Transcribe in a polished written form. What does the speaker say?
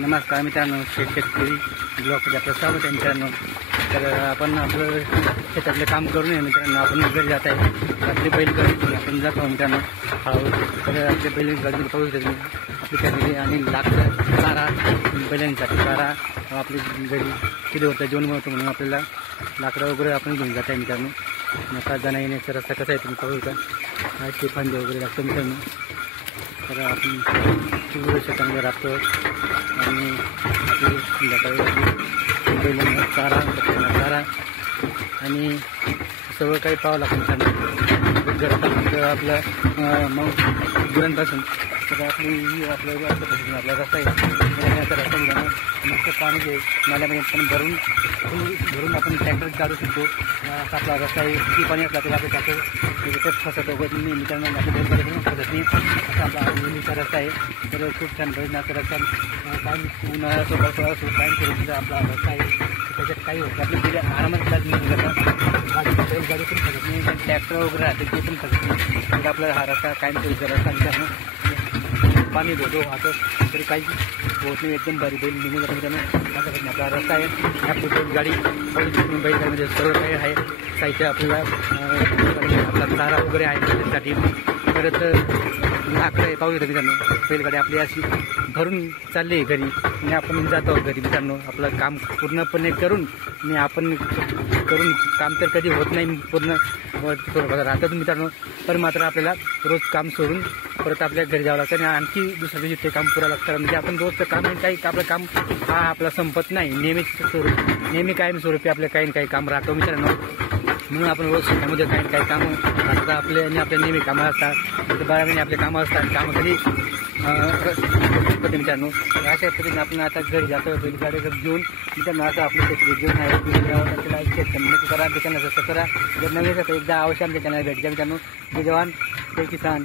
नमस्कार मित्रांनो, शेतकरी ब्लॉगमध्ये आपलं स्वागत आहे मित्रांनो. तर आपण आपलं शेतातलं काम करून आहे मित्रांनो. आपण घरी जात आहे, आपली बैल करून आपण जातो मित्रांनो. तर आपले बैल गळून पाहू शकतो आपली फॅमिली आणि लाकडं चारा बैलांसाठी चारा आपली घरी किती होतं जेवण बनवतो म्हणून आपल्याला लाकडं वगैरे आपण घेऊन जात आहे मित्रांनो. आता जाण्या येण्याचा रस्ता कसा आहे तुम्ही पाहू का, ते फांदे वगैरे लागतो मित्रांनो. तर आपण पूर्ण शेतामध्ये राहतो आणि आपली संध्याकाळी बैलांना चारा चारा आणि सगळं काही पाहावं लागतं मित्रांनो. घरात आपलं मग गुरांपासून तर आपला रस्ता आहे, रस्ता मित्रांनो. मस्त पाणी जे नाल्यामध्ये पण भरून आपण ट्रॅक्टर काढू शकतो. असा आपला रस्ता आहे. किती पाणी असला तरी आपलं ट्रॅक्टर फसत वगैरे नाही मित्रांनो. आपल्या बैलगाडी फसत नाही असा आपला नेहमीचा रस्ता आहे. तर खूप छान बैलनाचा रस्ता पाणी उन्हाळ्यासोबत कायम करून आपला रस्ता आहे. त्याच्यात काही होतं आपली बैल आरामात बैलगाडी पण फसत नाही, ट्रॅक्टर वगैरे राहते ते पण फसत नाही. तर आपला हा रस्ता कायम करून रस्ता मित्रांनो. पाणी धोतो वाहतो तरी काही होत नाही, एकदम बारी बैल निघून जातो मित्रांनो. आपला रस्ता आहे. आपली बैलगाडी बैलगाडीमध्ये सर्व काही आहे साहित्य आपल्याला. आपला चारा वगैरे आहे त्यासाठी. परत लाकडं आहे पाहू शकतो मित्रांनो. बैलगाडी आपली अशी भरून चालली आहे घरी आणि आपण जातो घरी मित्रांनो. आपलं काम पूर्णपणे करून आणि आपण करून काम तर कधी होत नाही पूर्ण राहतात मित्रांनो. पण मात्र आपल्याला रोज काम सोडून परत आपल्या घरी जावं लागतं आणि आणखी दुसऱ्या दिवशी ते काम पुरा लागतं. म्हणजे आपण रोजचं काम काही आपलं काम हा आपला संपत नाही, नेहमी कायमस्वरूपी आपलं काही ना काही काम राहतो मित्रांनो. म्हणून आपण रोज शेतामध्ये काही कामं राहतात आपले आणि आपल्या नेहमी कामं असतात. 12 महिने आपले कामं असतात. कामं कधी मित्रांनो. अशा पद्धतीने आपण आता घरी जातो बैलगाडी घेऊन मित्रांनो. असं आपलं शेतकरी जीवन आहे. त्याला शेतकरी करा, त्याच्यानं जसं करा. जर नवीन एकदा अवश्य आमच्या चॅनल भेट द्या मित्रांनो. जय जवान जय किसान.